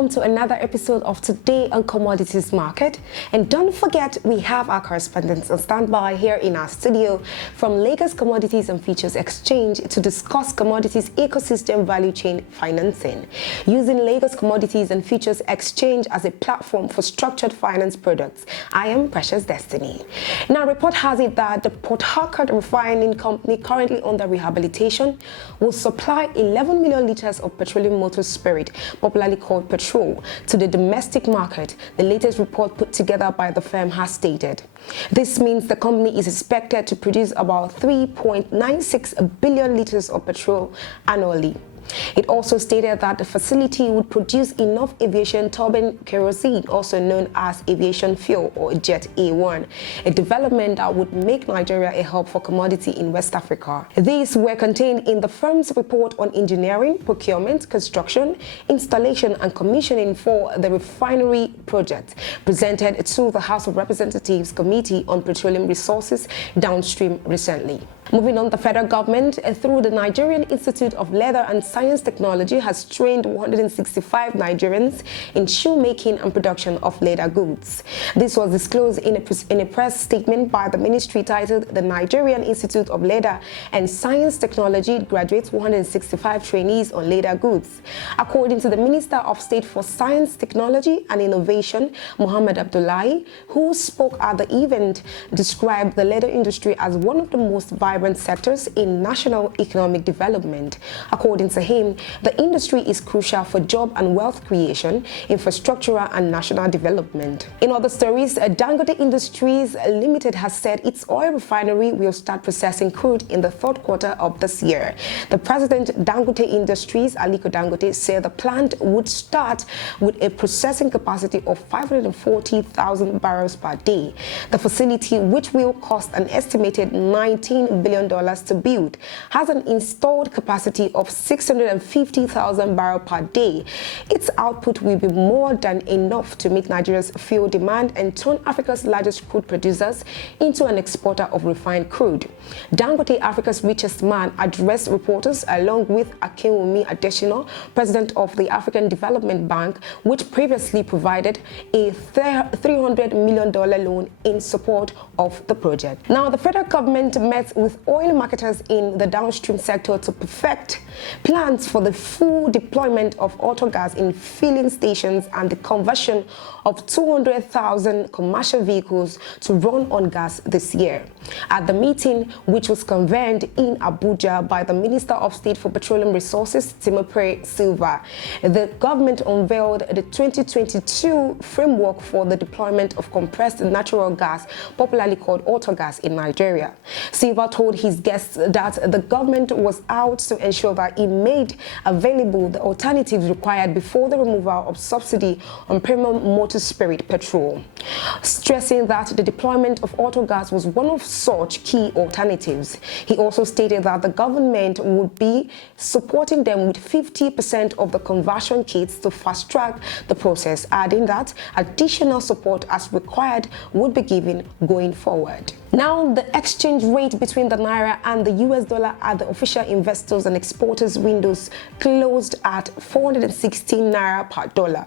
welcome to another episode of Today on Commodities Market. And don't forget, we have our correspondents on standby here in our studio from Lagos Commodities and Futures Exchange to discuss commodities ecosystem value chain financing, using Lagos Commodities and Futures Exchange as a platform for structured finance products. I am Precious Destiny. Now, report has it that the Port Harcourt refining company, currently under rehabilitation, will supply 11 million litres of petroleum motor spirit, popularly called petrol, to the domestic market, the latest report put together by the firm has stated. This means the company is expected to produce about 3.96 billion litres of petrol annually. It also stated that the facility would produce enough aviation turbine kerosene, also known as aviation fuel or Jet A1, a development that would make Nigeria a hub for commodity in West Africa. These were contained in the firm's report on engineering, procurement, construction, installation and commissioning for the refinery project, presented to the House of Representatives Committee on Petroleum Resources downstream recently. Moving on, the federal government, through the Nigerian Institute of Leather and Science Technology, has trained 165 Nigerians in shoemaking and production of leather goods. This was disclosed in a press statement by the ministry titled The Nigerian Institute of Leather and Science Technology graduates 165 trainees on leather goods. According to the Minister of State for Science, Technology and Innovation, Mohammed Abdullahi, who spoke at the event, described the leather industry as one of the most vibrant sectors in national economic development. According to him, the industry is crucial for job and wealth creation, infrastructural and national development. In other stories, Dangote Industries Limited has said its oil refinery will start processing crude in the third quarter of this year. The president, Dangote Industries, Aliko Dangote, said the plant would start with a processing capacity of 540,000 barrels per day. The facility, which will cost an estimated $19 billion to build, has an installed capacity of 650,000 barrels per day. Its output will be more than enough to meet Nigeria's fuel demand and turn Africa's largest crude producers into an exporter of refined crude. Dangote, Africa's richest man, addressed reporters along with Akinwumi Adesina, president of the African Development Bank, which previously provided a $300 million loan in support of the project. Now, the federal government met with oil marketers in the downstream sector to perfect plans for the full deployment of autogas in filling stations and the conversion of 200,000 commercial vehicles to run on gas this year. At the meeting, which was convened in Abuja by the Minister of State for Petroleum Resources, Timothy Silva, the government unveiled the 2022 framework for the deployment of compressed natural gas, popularly called autogas, in Nigeria. Silva told his guests that the government was out to ensure that it made available the alternatives required before the removal of subsidy on premium motor spirit petrol, stressing that the deployment of autogas was one of such key alternatives. He also stated that the government would be supporting them with 50% of the conversion kits to fast-track the process, adding that additional support as required would be given going forward. Now, the exchange rate between the Naira and the US dollar at the official investors and exporters windows closed at 416 Naira per dollar.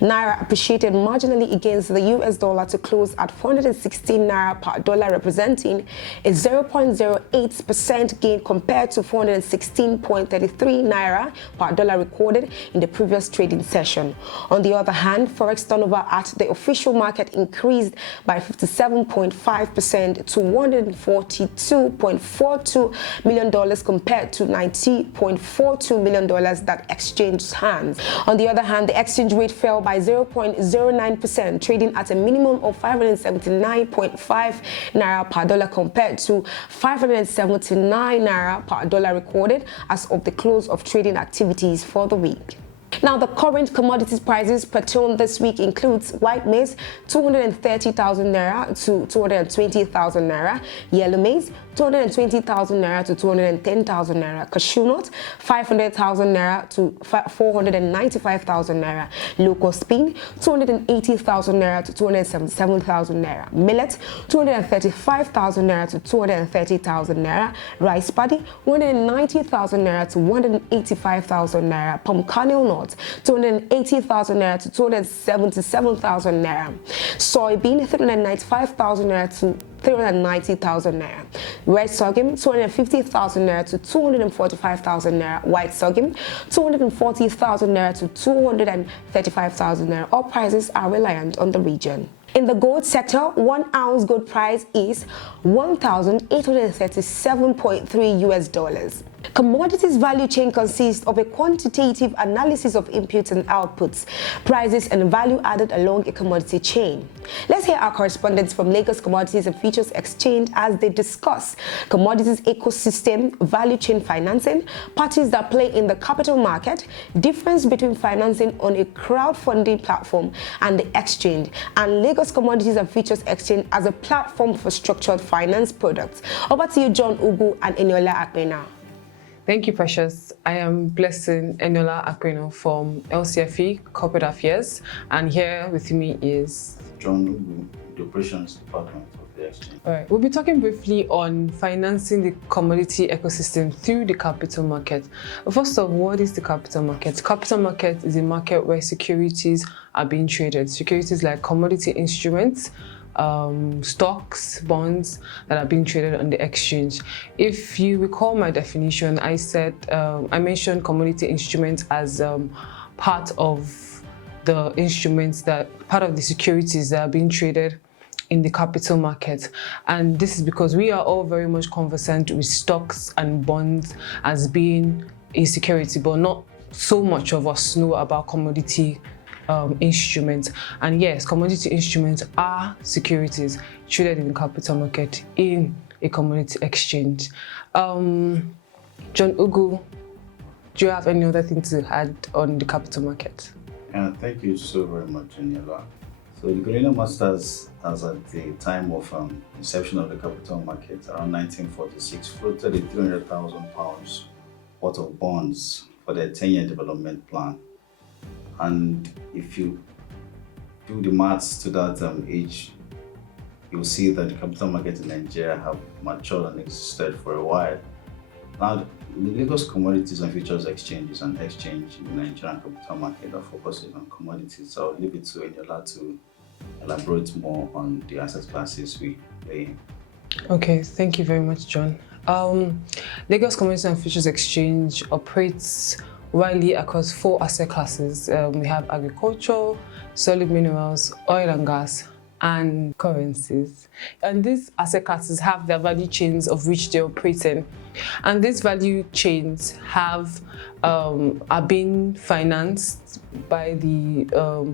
Naira appreciated marginally against the US dollar to close at 416 Naira per dollar, representing a 0.08% gain compared to 416.33 Naira per dollar recorded in the previous trading session. On the other hand, forex turnover at the official market increased by 57.5% to $142.42 million compared to $90.42 million that exchanged hands. On the other hand, the exchange rate fell by 0.09%, trading at a minimum of 579.5 Naira per dollar compared to 579 Naira per dollar recorded as of the close of trading activities for the week. Now, the current commodities prices per ton this week includes white maize 230,000 naira to 220,000 naira, yellow maize 220,000 naira to 210,000 naira, cashew nut 500,000 naira to 495,000 naira, locust bean 280,000 naira to 277,000 naira, millet 235,000 naira to 230,000 naira, rice paddy 190,000 naira to 185,000 naira, palm kernel nut malt, 280,000 naira to 277,000 naira. Soybean, 395,000 naira to 390,000 naira. Red sorghum, 250,000 naira to 245,000 naira. White sorghum, 240,000 naira to 235,000 naira. All prices are reliant on the region. In the gold sector, 1 ounce gold price is $1,837.3 US. Commodities value chain consists of a quantitative analysis of inputs and outputs, prices and value added along a commodity chain. Let's hear our correspondents from Lagos Commodities and Futures Exchange as they discuss commodities ecosystem, value chain financing, parties that play in the capital market, difference between financing on a crowdfunding platform and the exchange, and Lagos Commodities and Futures Exchange as a platform for structured finance products. Over to you, John Ugu and Eniola Akpena. Thank you, Precious. I am Blessing Eniola Aquino from LCFE Corporate Affairs, and here with me is John Ugu, the Operations Department of the Exchange. All right, we'll be talking briefly on financing the commodity ecosystem through the capital market. First of all, what is the capital market? Capital market is a market where securities are being traded. Securities like commodity instruments, stocks, bonds that are being traded on the exchange. If you recall my definition, I mentioned commodity instruments as part of the securities that are being traded in the capital market. And this is because we are all very much conversant with stocks and bonds as being a security, but not so much of us know about commodity instruments. And yes, commodity instruments are securities traded in the capital market in a commodity exchange. John Ugu, do you have any other thing to add on the capital market? Thank you so very much, Eniola. So the colonial masters, as at the time of inception of the capital market around 1946, floated a £300,000 worth of bonds for their 10-year development plan. And if you do the maths to that age, you'll see that the capital market in Nigeria have matured and existed for a while. Now, the Lagos Commodities and Futures Exchange is an exchange in the Nigerian capital market that focuses on commodities. So I'll leave it to Eniola to elaborate more on the asset classes we play in. Okay, thank you very much, John. Lagos Commodities and Futures Exchange operates widely across 4 asset classes. We have agriculture, solid minerals, oil and gas, and currencies. And these asset classes have their value chains of which they operate in. And these value chains are being financed by the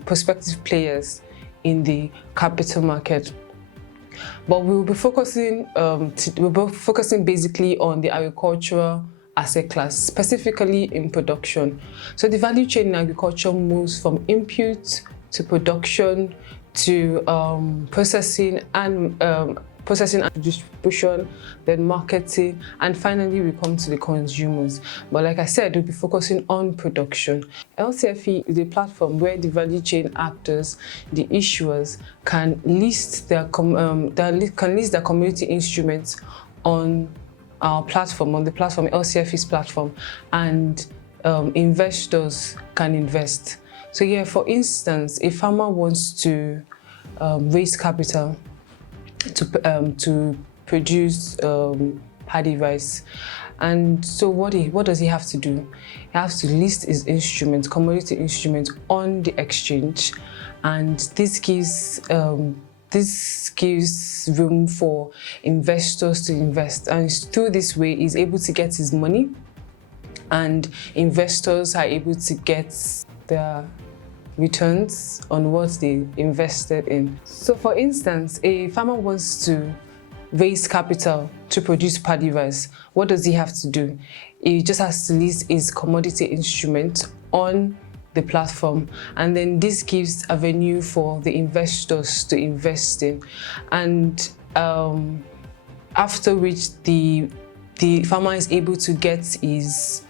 prospective players in the capital market. But we'll be focusing basically on the agricultural asset class, specifically in production. So the value chain in agriculture moves from input to production to processing and distribution, then marketing, and finally we come to the consumers. But like I said, we'll be focusing on production. LCFE is a platform where the value chain actors, the issuers, can list their commodity instruments on our platform, on the platform, LCFE's platform, and investors can invest. So yeah, for instance, a farmer wants to raise capital to produce paddy rice, and so what does he have to do? He has to list his instruments, commodity instruments, on the exchange, and this gives room for investors to invest, and through this way he's able to get his money, and investors are able to get their returns on what they invested in. So for instance, a farmer wants to raise capital to produce paddy rice. What does he have to do? He just has to list his commodity instrument on the platform, and then this gives avenue for the investors to invest in, and after which the farmer is able to get his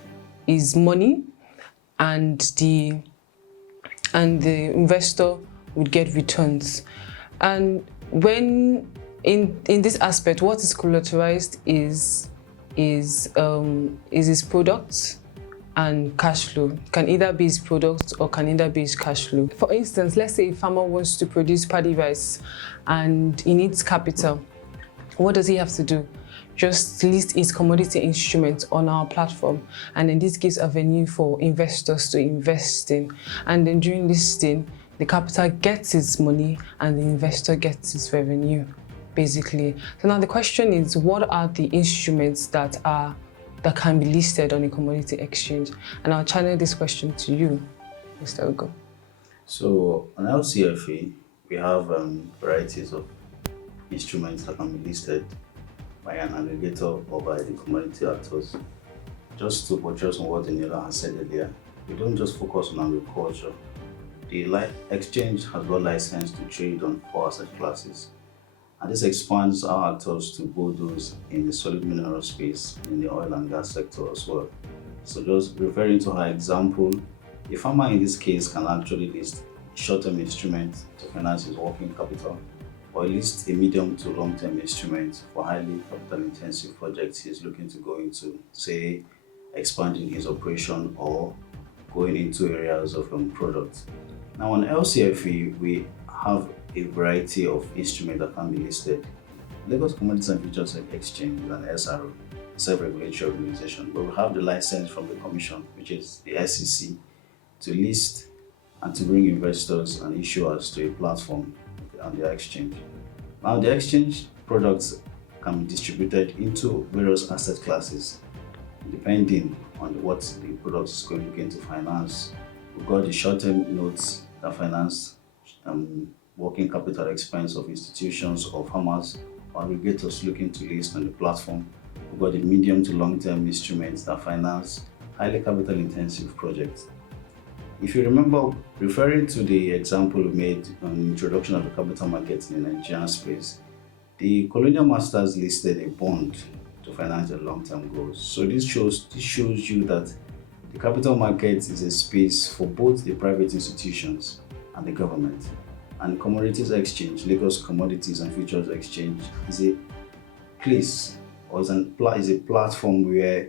money, and the investor would get returns. And when in this aspect, what is collateralized is his products, and cash flow. Can either be his product or can either be his cash flow. For instance, let's say a farmer wants to produce paddy rice and he needs capital. What does he have to do? Just list his commodity instruments on our platform, and then this gives a venue for investors to invest in. And then during listing, the capital gets its money and the investor gets its revenue, basically. So now the question is, what are the instruments that can be listed on a commodity exchange? And I'll channel this question to you, Mr. Ugo. So on LCFA, we have varieties of instruments that can be listed by an aggregator or by the commodity actors. Just to buttress on what Naira has said earlier, we don't just focus on agriculture. The exchange has got license to trade on 4 asset classes, and this expands our actors to both those in the solid mineral space and in the oil and gas sector as well. So just referring to her example, a farmer in this case can actually list short-term instrument to finance his working capital, or list a medium to long-term instrument for highly capital-intensive projects he's looking to go into, say expanding his operation or going into areas of products. Now on LCFE, we have a variety of instruments that can be listed. Lagos Commodities and Futures Exchange is an SRO, self-regulatory organization, but we have the license from the Commission, which is the SEC, to list and to bring investors and issuers to a platform on the exchange. Now the exchange products can be distributed into various asset classes depending on what the product is going to finance. We've got the short-term notes that finance working capital expense of institutions or farmers or aggregators looking to list on the platform. We've got the medium to long-term instruments that finance highly capital-intensive projects. If you remember, referring to the example we made on the introduction of the capital markets in the Nigerian space, the colonial masters listed a bond to finance their long-term goals. So this shows you that the capital markets is a space for both the private institutions and the government. And Commodities Exchange, Lagos Commodities and Futures Exchange, is a place or is a platform where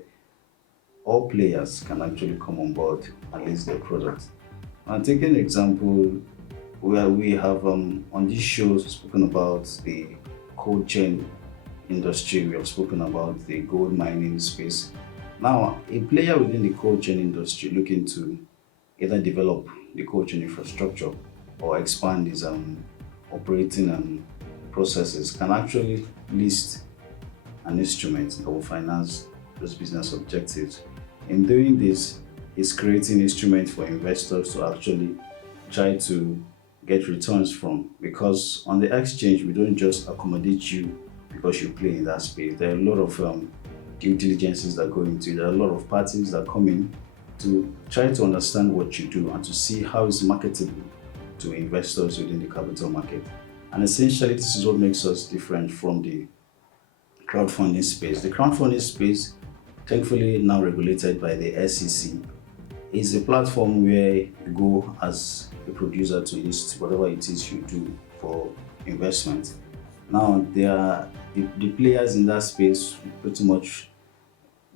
all players can actually come on board and list their products. And taking an example where we have on this show spoken about the cold chain industry, we have spoken about the gold mining space. Now, a player within the cold chain industry looking to either develop the cold chain infrastructure or expand his operating processes can actually list an instrument that will finance those business objectives. In doing this, he's creating instruments for investors to actually try to get returns from, because on the exchange we don't just accommodate you because you play in that space. There are a lot of due diligences that go into it. There are a lot of parties that come in to try to understand what you do and to see how it's marketable to investors within the capital market. And essentially, this is what makes us different from the crowdfunding space. The crowdfunding space, thankfully now regulated by the SEC, is a platform where you go as a producer to list whatever it is you do for investment. Now, there are the players in that space, pretty much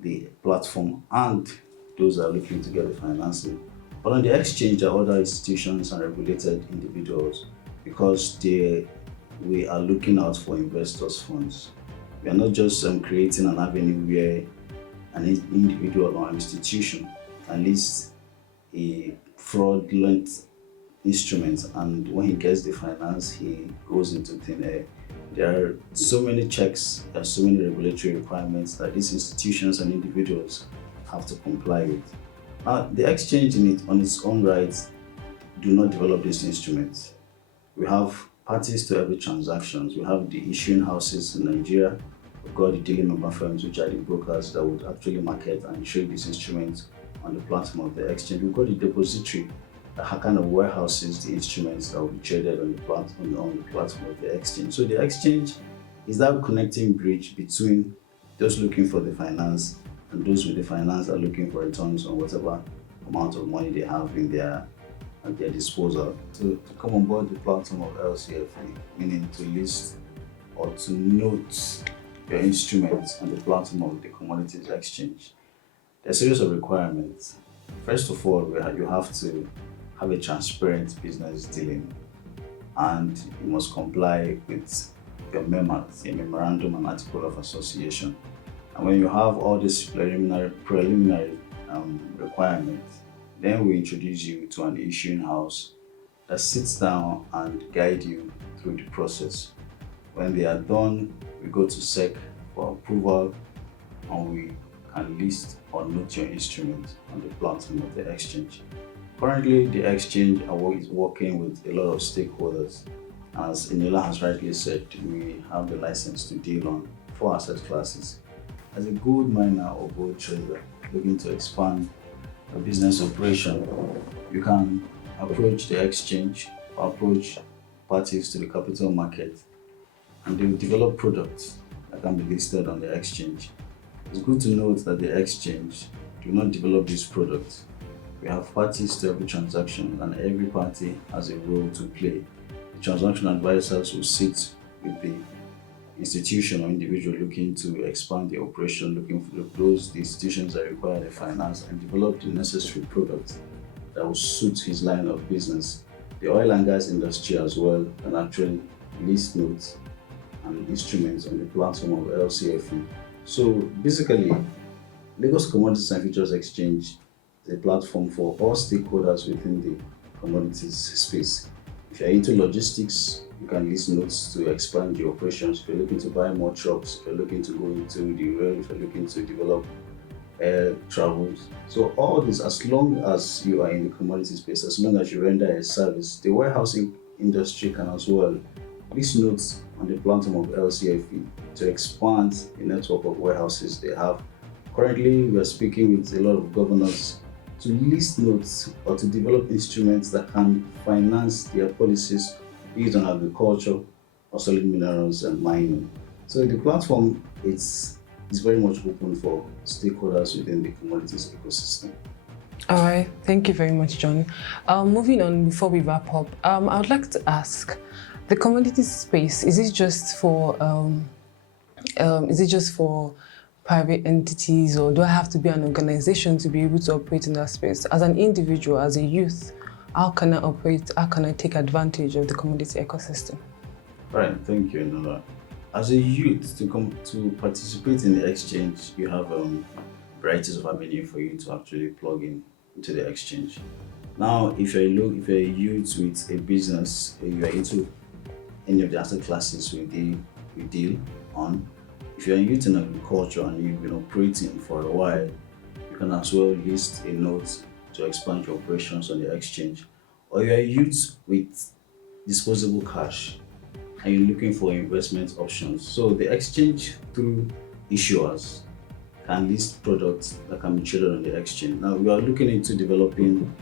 the platform and those that are looking to get the financing. But on the exchange, there are other institutions and regulated individuals because we are looking out for investors' funds. We are not just creating an avenue where an individual or an institution can list a fraudulent instrument, and when he gets the finance, he goes into thin air. There are so many checks, there are so many regulatory requirements that these institutions and individuals have to comply with. Now, the exchange on its own right do not develop these instruments. We have parties to every transaction. We have the issuing houses in Nigeria. We've got the dealing member firms, which are the brokers that would actually market and trade these instruments on the platform of the exchange. We've got the depository that kind of warehouses the instruments that will be traded on the platform of the exchange. So the exchange is that connecting bridge between those looking for the finance and those with the finance are looking for returns on whatever amount of money they have at their disposal. To come on board the platform of LCFA, meaning to list or to note your instruments on the platform of the Commodities Exchange, a series of requirements. First of all, you have to have a transparent business dealing, and you must comply with your MEMAs, a memorandum and article of association. And when you have all these preliminary requirements, then we introduce you to an issuing house that sits down and guide you through the process. When they are done, we go to SEC for approval, and we can list or note your instrument on the platform of the exchange. Currently, the exchange is working with a lot of stakeholders. As Eniola has rightly said, we have the license to deal on 4 asset classes. As a gold miner or gold trader looking to expand a business operation, you can approach the exchange or approach parties to the capital market, and they will develop products that can be listed on the exchange. It's good to note that the exchange do not develop these products. We have parties to every transaction, and every party has a role to play. The transaction advisors will sit with the institution or individual looking to expand the operation, looking for those the institutions that require the finance, and develop the necessary products that will suit his line of business. The oil and gas industry as well can actually list notes and instruments on the platform of LCFE. So basically, Lagos Commodities and Futures Exchange is a platform for all stakeholders within the commodities space. If you're into logistics, you can list notes to expand your operations. If you're looking to buy more trucks, if you're looking to go into the rail, if you're looking to develop air travels. So all this, as long as you are in the commodity space, as long as you render a service, the warehousing industry can as well list notes on the platform of LCFE to expand the network of warehouses they have. Currently, we are speaking with a lot of governors to list notes or to develop instruments that can finance their policies based on agriculture or solid minerals and mining. So the platform is very much open for stakeholders within the commodities ecosystem. All right, thank you very much, John. Moving on, before we wrap up, I would like to ask, the commodities space, is it just for private entities, or do I have to be an organization to be able to operate in that space? As an individual, as a youth, how can I operate? How can I take advantage of the commodity ecosystem? Right, thank you, Enola. As a youth, to participate in the exchange, you have varieties of avenue for you to actually plug into the exchange. Now, if you're a youth with a business, you are into any of the asset classes we deal on. If you're a youth in agriculture and you've been operating for a while, you can as well list a note to expand your operations on the exchange. Or you're a youth with disposable cash and you're looking for investment options. So the exchange, through issuers, can list products that can be traded on the exchange. Now, we are looking into developing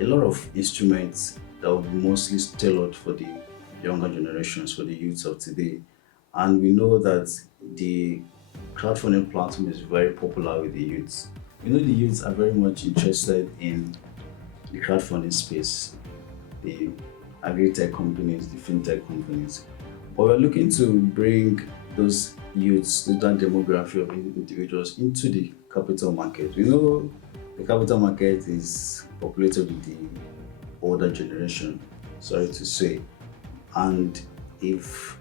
a lot of instruments that will be mostly tailored for the younger generations, for the youths of today. And we know that the crowdfunding platform is very popular with the youths. We know the youths are very much interested in the crowdfunding space, the agri-tech companies, the fintech companies. But we're looking to bring those youths, that demography of individuals into the capital market. We know the capital market is populated with the older generation, sorry to say, and if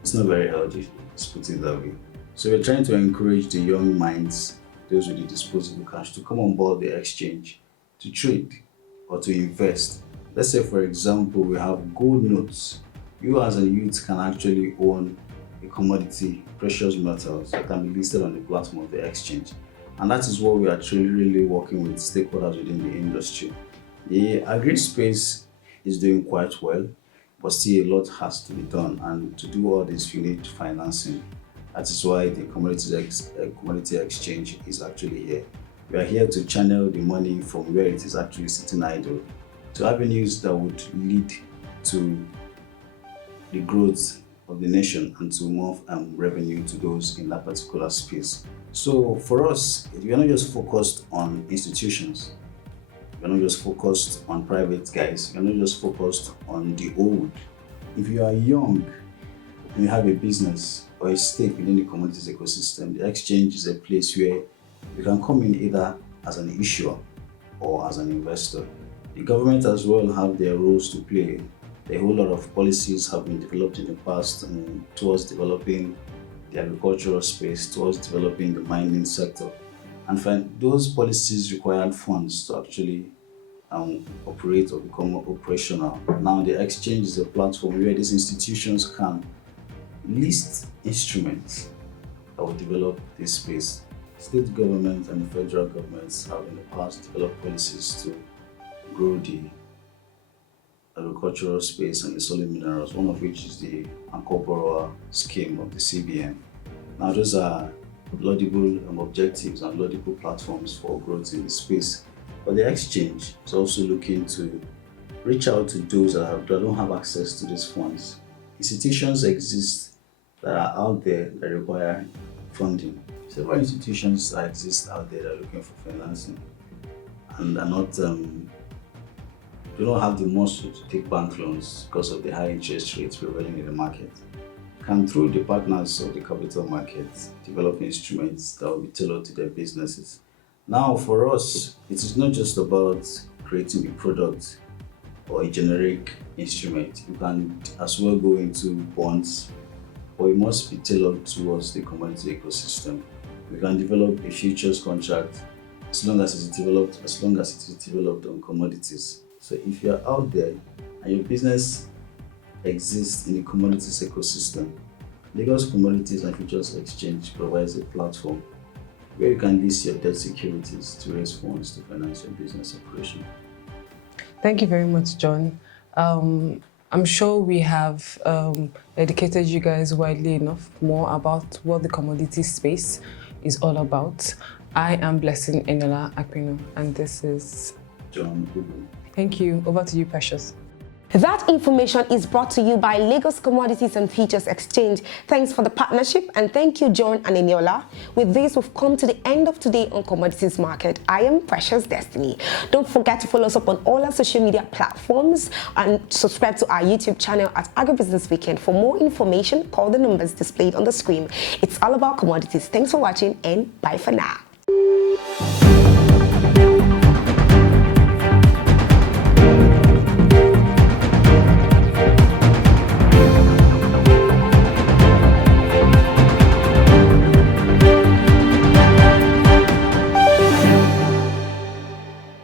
it's not very healthy, let's put it that way. So we're trying to encourage the young minds, those with the disposable cash, to come on board the exchange to trade or to invest. Let's say, for example, we have gold notes. You as a youth can actually own a commodity, precious metals, that can be listed on the platform of the exchange. And that is what we are really working with stakeholders within the industry. The agri space is doing quite well, but still a lot has to be done. And to do all this, you need financing. That is why the commodity exchange is actually here. We are here to channel the money from where it is actually sitting idle to avenues that would lead to the growth of the nation and to more revenue to those in that particular space. So for us, we are not just focused on institutions. We're not just focused on private guys. We're not just focused on the old. If you are young and you have a business or a stake within the commodities ecosystem, the exchange is a place where You can come in either as an issuer or as an investor. The government as well have their roles to play. A whole lot of policies have been developed in the past towards developing the agricultural space, towards developing the mining sector. And those policies required funds to actually operate or become operational. Now the exchange is a platform where these institutions can list instruments that will develop this space. State government and federal governments have in the past developed policies to grow the agricultural space and the solid minerals, one of which is the anchor borrower scheme of the CBN. Now those are laudable objectives and laudable platforms for growth in the space. But the exchange is also looking to reach out to those that don't have access to these funds. Institutions exist that are out there that require funding. Several institutions that exist out there that are looking for financing and are not do not have the muscle to take bank loans because of the high interest rates prevailing in the market. Can, through the partners of the capital market, develop instruments that will be tailored to their businesses. Now, for us, it is not just about creating a product or a generic instrument. You can as well go into bonds, but it must be tailored towards the commodity ecosystem. We can develop a futures contract as long as it is developed on commodities. So if you're out there and your business exists in the commodities ecosystem, Lagos Commodities and Futures Exchange provides a platform where you can list your debt securities to raise funds to finance your business operation. Thank you very much, John. I'm sure we have educated you guys widely enough more about what the commodity space is all about. I am Blessing Eniola Akpino, and this is John Ubu. Thank you. Over to you, Precious. That information is brought to you by Lagos Commodities and Futures Exchange. Thanks for the partnership, and thank you, John and Eniola. With this, we've come to the end of today on Commodities Market. I am Precious Destiny. Don't forget to follow us up on all our social media platforms and subscribe to our YouTube channel at Agribusiness Weekend. For more information, call the numbers displayed on the screen. It's all about commodities. Thanks for watching, and bye for now.